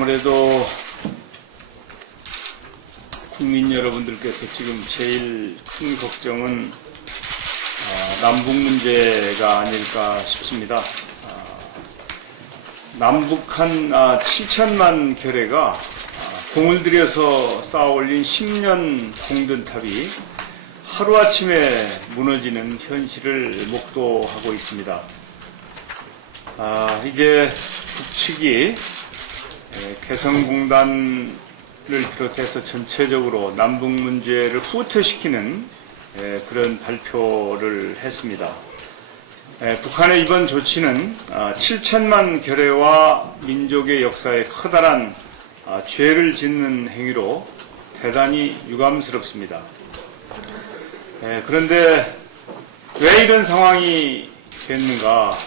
아무래도 국민 여러분들께서 지금 제일 큰 걱정은 남북 문제가 아닐까 싶습니다. 남북한 7천만 결의가 공을 들여서 쌓아올린 10년 공든탑이 하루아침에 무너지는 현실을 목도하고 있습니다. 이제 북측이 개성공단을 비롯해서 전체적으로 남북 문제를 후퇴시키는 그런 발표를 했습니다. 북한의 이번 조치는 7천만 결의와 민족의 역사에 커다란 죄를 짓는 행위로 대단히 유감스럽습니다. 그런데 왜 이런 상황이 됐는가?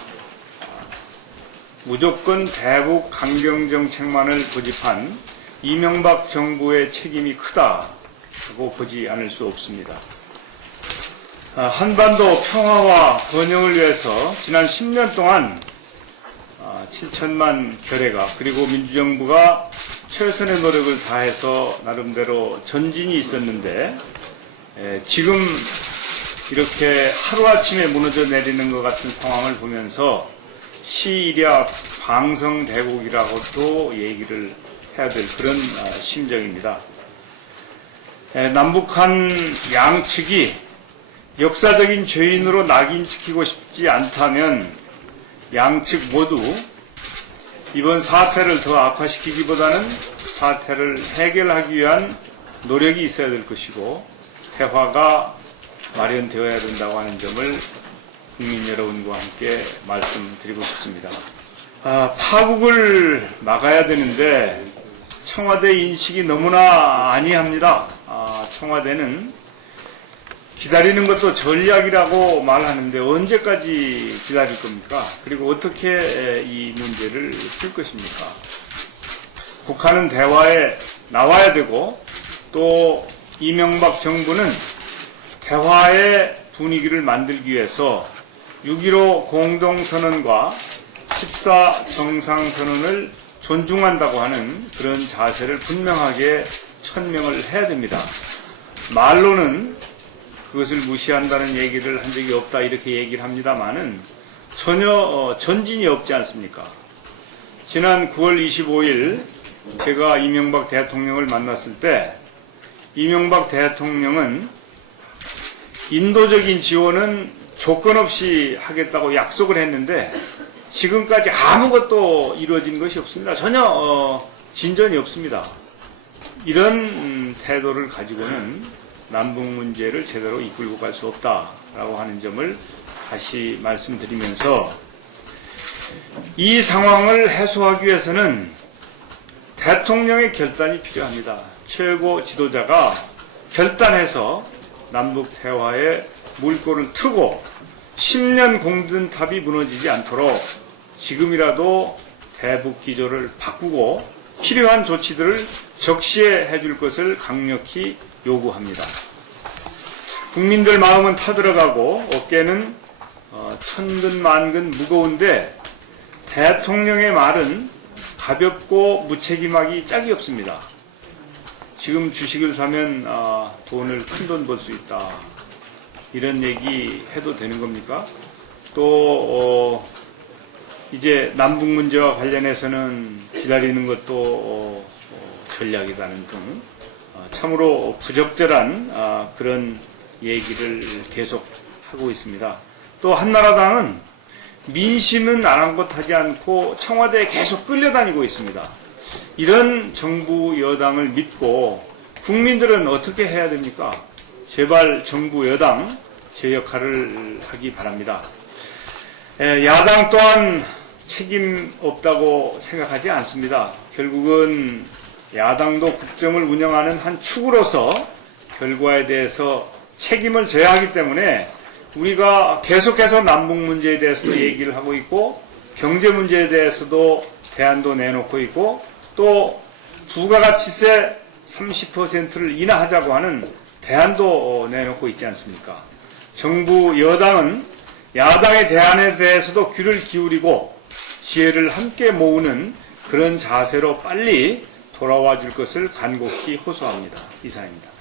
무조건 대북 강경 정책만을 고집한 이명박 정부의 책임이 크다고 보지 않을 수 없습니다. 한반도 평화와 번영을 위해서 지난 10년 동안 7천만 결의가 그리고 민주정부가 최선의 노력을 다해서 나름대로 전진이 있었는데 지금 이렇게 하루아침에 무너져 내리는 것 같은 상황을 보면서 시일야 방성대국이라고도 얘기를 해야 될 그런 심정입니다. 남북한 양측이 역사적인 죄인으로 낙인찍히고 싶지 않다면 양측 모두 이번 사태를 더 악화시키기보다는 사태를 해결하기 위한 노력이 있어야 될 것이고 대화가 마련되어야 된다고 하는 점을 국민 여러분과 함께 말씀드리고 싶습니다. 파국을 막아야 되는데 청와대 인식이 너무나 아니합니다. 청와대는 기다리는 것도 전략이라고 말하는데 언제까지 기다릴 겁니까? 그리고 어떻게 이 문제를 풀 것입니까? 북한은 대화에 나와야 되고 또 이명박 정부는 대화의 분위기를 만들기 위해서 6.15 공동선언과 14 정상선언을 존중한다고 하는 그런 자세를 분명하게 천명을 해야 됩니다. 말로는 그것을 무시한다는 얘기를 한 적이 없다 이렇게 얘기를 합니다만은 전혀 전진이 없지 않습니까? 지난 9월 25일 제가 이명박 대통령을 만났을 때 이명박 대통령은 인도적인 지원은 조건 없이 하겠다고 약속을 했는데 지금까지 아무것도 이루어진 것이 없습니다. 전혀 진전이 없습니다. 이런 태도를 가지고는 남북 문제를 제대로 이끌고 갈 수 없다라고 하는 점을 다시 말씀드리면서 이 상황을 해소하기 위해서는 대통령의 결단이 필요합니다. 최고 지도자가 결단해서 남북 대화에 물꼬를 트고 10년 공든탑이 무너지지 않도록 지금이라도 대북 기조를 바꾸고 필요한 조치들을 적시해 해줄 것을 강력히 요구합니다. 국민들 마음은 타들어가고 어깨는 천근만근 무거운데 대통령의 말은 가볍고 무책임하기 짝이 없습니다. 지금 주식을 사면 돈을 큰돈 벌 수 있다. 이런 얘기 해도 되는 겁니까? 또 이제 남북 문제와 관련해서는 기다리는 것도 전략이라는 등 참으로 부적절한 그런 얘기를 계속 하고 있습니다. 또 한나라당은 민심은 아랑곳하지 않고 청와대에 계속 끌려다니고 있습니다. 이런 정부 여당을 믿고 국민들은 어떻게 해야 됩니까? 제발 정부 여당 제 역할을 하기 바랍니다. 야당 또한 책임 없다고 생각하지 않습니다. 결국은 야당도 국정을 운영하는 한 축으로서 결과에 대해서 책임을 져야 하기 때문에 우리가 계속해서 남북 문제에 대해서도 얘기를 하고 있고 경제 문제에 대해서도 대안도 내놓고 있고 또 부가가치세 30%를 인하하자고 하는 대안도 내놓고 있지 않습니까? 정부 여당은 야당의 대안에 대해서도 귀를 기울이고 지혜를 함께 모으는 그런 자세로 빨리 돌아와 줄 것을 간곡히 호소합니다. 이상입니다.